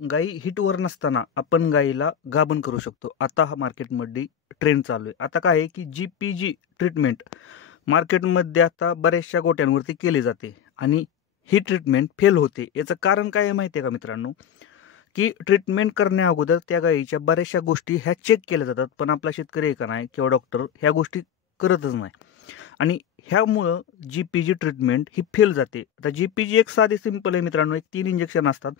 गाई हिटवर नसताना आपण गाईला गाभण करू शकतो. आता हा मार्केटमध्ये ट्रेंड चालू आहे. आता काय आहे की GPG ट्रीटमेंट मार्केटमध्ये आता बऱ्याचशा गोट्यांवरती केली जाते आणि ही ट्रीटमेंट फेल होते. याचं कारण काय आहे माहिती आहे का मित्रांनो? की ट्रीटमेंट करण्या अगोदर त्या गाईच्या बऱ्याचशा गोष्टी ह्या चेक केल्या जातात, पण आपला शेतकरी आहे का नाही किंवा डॉक्टर ह्या गोष्टी करतच नाही आणि ह्यामुळं GPG ट्रीटमेंट ही फेल जाते. आता GPG एक साधी सिंपल आहे मित्रांनो, एक 3 इंजेक्शन असतात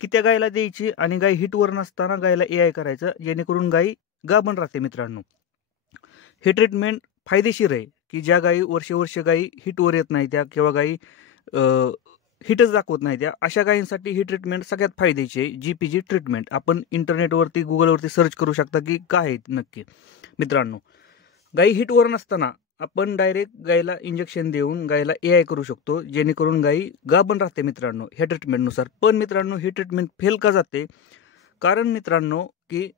की त्या गायला द्यायची आणि गाय हिटवर नसताना गायला AI करायचं, जेणेकरून गाय गाभण राहते मित्रांनो. हे ट्रीटमेंट फायदेशीर आहे की ज्या गायी वर्ष गायी हिटवर येत नाही त्या किंवा गायी हिटच दाखवत नाही त्या, अशा गायींसाठी ही ट्रीटमेंट सगळ्यात फायद्याची आहे. GPG ट्रीटमेंट आपण इंटरनेटवरती गुगलवरती सर्च करू शकता की काय आहे नक्की. मित्रांनो, गायी हिटवर नसताना आपण डायरेक्ट गायला इंजेक्शन देऊन गायला AI करू शकतो, जेणेकरून गायी गाभण राहते मित्रांनो ह्या ट्रीटमेंटनुसार. पण मित्रांनो, ही ट्रीटमेंट फेल का जाते? कारण मित्रांनो की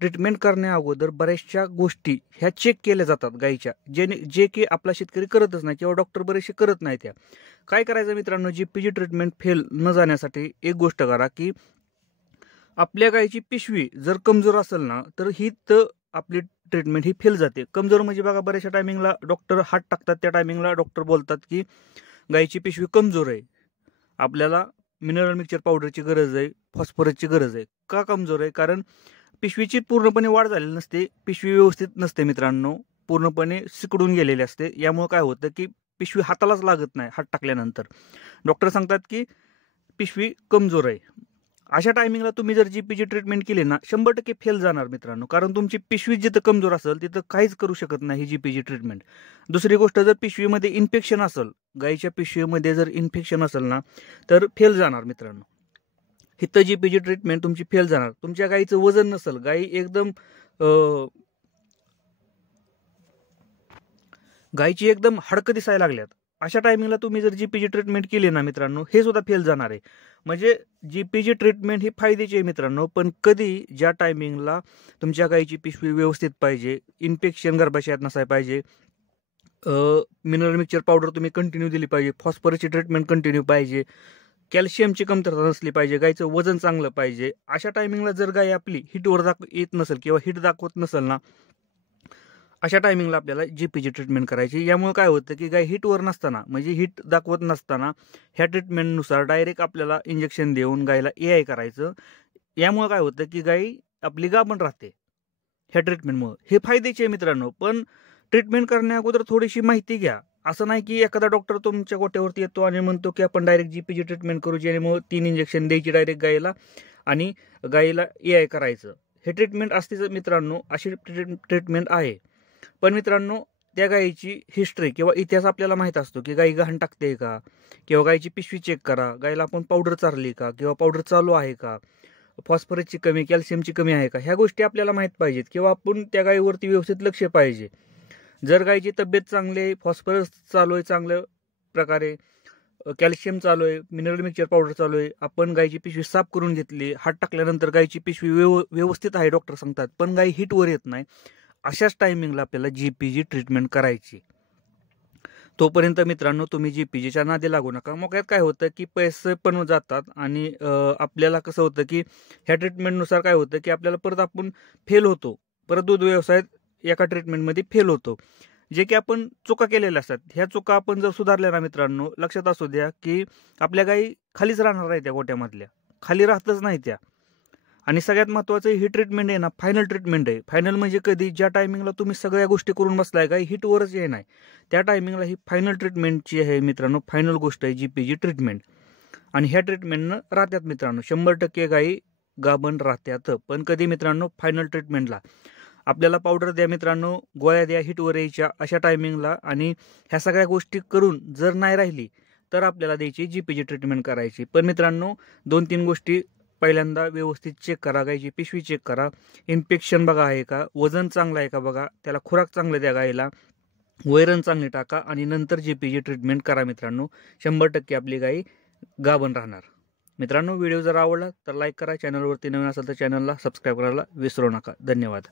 ट्रीटमेंट करण्या अगोदर बऱ्याचशा गोष्टी ह्या चेक केल्या जातात गायीच्या, जे की आपला शेतकरी करतच नाही किंवा डॉक्टर बरेचसे करत नाही. त्या काय करायचं मित्रांनो, GPG ट्रीटमेंट फेल न जाण्यासाठी एक गोष्ट करा की आपल्या गायीची पिशवी जर कमजोर असेल ना, तर ही तर आपली ट्रीटमेंट ही फेल जाते. कमजोर म्हणजे बघा, बऱ्याचशा टायमिंगला डॉक्टर हात टाकतात, त्या टायमिंगला डॉक्टर बोलतात की गायीची पिशवी कमजोर आहे, आपल्याला मिनरल मिक्सचर पावडरची गरज आहे, फॉस्फरसची गरज आहे. का कमजोर आहे? कारण पिशवीची पूर्णपणे वाढ झालेली नसते, पिशवी व्यवस्थित नसते मित्रांनो, पूर्णपणे सिकुडून गेलेली असते. यामुळे काय होतं की पिशवी हातालाच लागत नाही हात टाकल्यानंतर. डॉक्टर सांगतात की पिशवी कमजोर आहे. अशा टायमिंगला तुम्ही जर GPG ट्रीटमेंट केली ना, 100% फेल जाणार मित्रांनो, कारण तुमची पिशवी जिथं कमजोर असेल तिथं काहीच करू शकत नाही GPG ट्रीटमेंट. दुसरी गोष्ट, जर पिशवीमध्ये इन्फेक्शन असेल, गायीच्या पिशवीमध्ये जर इन्फेक्शन असेल ना, तर फेल जाणार मित्रांनो. इथं GPG ट्रीटमेंट तुमची फेल जाणार. तुमच्या गायीचं वजन नसेल, गायी एकदम गायीची एकदम हाडकं दिसायला लागल्यात, अशा टायमिंगला तुम्ही जर GPG ट्रीटमेंट केली ना मित्रांनो, हे सुद्धा फेल जाणार आहे. म्हणजे GPG ट्रीटमेंट ही फायद्याची आहे मित्रांनो, पण कधी ज्या टायमिंगला तुमच्या गायीची पिशवी व्यवस्थित पाहिजे, इन्फेक्शन गर्भाशयात नसाय पाहिजे, मिनरल मिक्सचर पावडर तुम्ही कंटिन्यू दिली पाहिजे, फॉस्फरसची ट्रीटमेंट कंटिन्यू पाहिजे, कॅल्शियमची कमतरता नसली पाहिजे, गायचं वजन चांगलं पाहिजे, अशा टायमिंगला जर गाय आपली हिटवर येत नसेल किंवा हिट दाखवत नसेल ना, अशा टायमिंगला आपल्याला GPG ट्रीटमेंट करायची. यामुळे काय होतं की गाय हिटवर नसताना, म्हणजे हिट दाखवत नसताना, ह्या ट्रीटमेंटनुसार डायरेक्ट आपल्याला इंजेक्शन देऊन गायला AI करायचं. यामुळे काय होतं की गाय आपली गाभण राहते ह्या ट्रीटमेंटमुळे. हे फायद्याचे आहे मित्रांनो, पण ट्रीटमेंट करण्या अगोदर थोडीशी माहिती घ्या. असं नाही की एखादा डॉक्टर तुमच्या गोट्यावरती येतो आणि म्हणतो की आपण डायरेक्ट GPG ट्रीटमेंट करू, जेणेमुळे 3 इंजेक्शन द्यायची डायरेक्ट गायला आणि गायला AI करायचं. हे ट्रीटमेंट असतेच मित्रांनो, अशी ट्रीटमेंट आहे. पण मित्रांनो, त्या गायीची हिस्ट्री किंवा इतिहास आपल्याला माहित असतो की गाय गहाण टाकते का, किंवा गायीची पिशवी चेक करा, गायला आपण पावडर चारली का किंवा पावडर चालू आहे का, फॉस्फरसची कमी, कॅल्शियमची कमी आहे का, ह्या गोष्टी आपल्याला माहित पाहिजेत किंवा आपण त्या गायीवरती व्यवस्थित लक्ष पाहिजे. जर गायीची तब्येत चांगली आहे, फॉस्फरस चालू आहे चांगल्या प्रकारे, कॅल्शियम चालू आहे, मिनरल मिक्सचर पावडर चालू आहे, आपण गायीची पिशवी साफ करून घेतली, हात टाकल्यानंतर गायीची पिशवी व्यवस्थित आहे डॉक्टर सांगतात, पण गाय हिटवर येत नाही, अशाच टायमिंगला आपल्याला GPG ट्रीटमेंट करायची. तोपर्यंत मित्रांनो तुम्ही GPGच्या नादी लागू नका. मग यात काय होतं की पैसे पण जातात आणि आपल्याला कसं होतं की ह्या ट्रीटमेंटनुसार काय होतं की आपल्याला परत आपण फेल होतो, परत दूध व्यवसायात एका ट्रीटमेंटमध्ये फेल होतो, जे की आपण चुका केलेल्या असतात. ह्या चुका आपण जर सुधारल्या ना मित्रांनो, लक्षात असू द्या की आपल्या गायी खालीच राहणार आहे, त्या गोट्यामधल्या खाली राहतच नाही त्या. आणि सगळ्यात महत्त्वाचं, ही ट्रीटमेंट आहे ना फायनल ट्रीटमेंट आहे. फायनल म्हणजे कधी? ज्या टायमिंगला तुम्ही सगळ्या गोष्टी करून बसलाय, गाय हिटवरच ये नाही, त्या टायमिंगला ही फायनल ट्रीटमेंटची आहे मित्रांनो, फायनल गोष्ट आहे GPG ट्रीटमेंट. आणि ह्या ट्रीटमेंटनं राहत्यात मित्रांनो 100% गायी गाभण राहत्यात. पण कधी मित्रांनो? फायनल ट्रीटमेंटला. आपल्याला पावडर द्या मित्रांनो, गोळ्या द्या हिटवर यायच्या अशा टायमिंगला, आणि ह्या सगळ्या गोष्टी करून जर नाही राहिली तर आपल्याला द्यायची GPG ट्रीटमेंट करायची. पण मित्रांनो, 2-3 गोष्टी पहिल्यांदा व्यवस्थित चेक करा, गायची पिशवी चेक करा, इन्फेक्शन बघा आहे का, वजन चांगलं आहे का बघा, त्याला खुराक चांगलं द्या गायला, वैरण चांगली टाका, आणि नंतर GPG ट्रीटमेंट करा मित्रांनो. 100% आपली गाय गाभण राहणार. मित्रांनो, व्हिडिओ जर आवडला तर लाईक करा, चॅनलवरती नवीन असेल तर चॅनलला सबस्क्राईब करायला विसरू नका. धन्यवाद.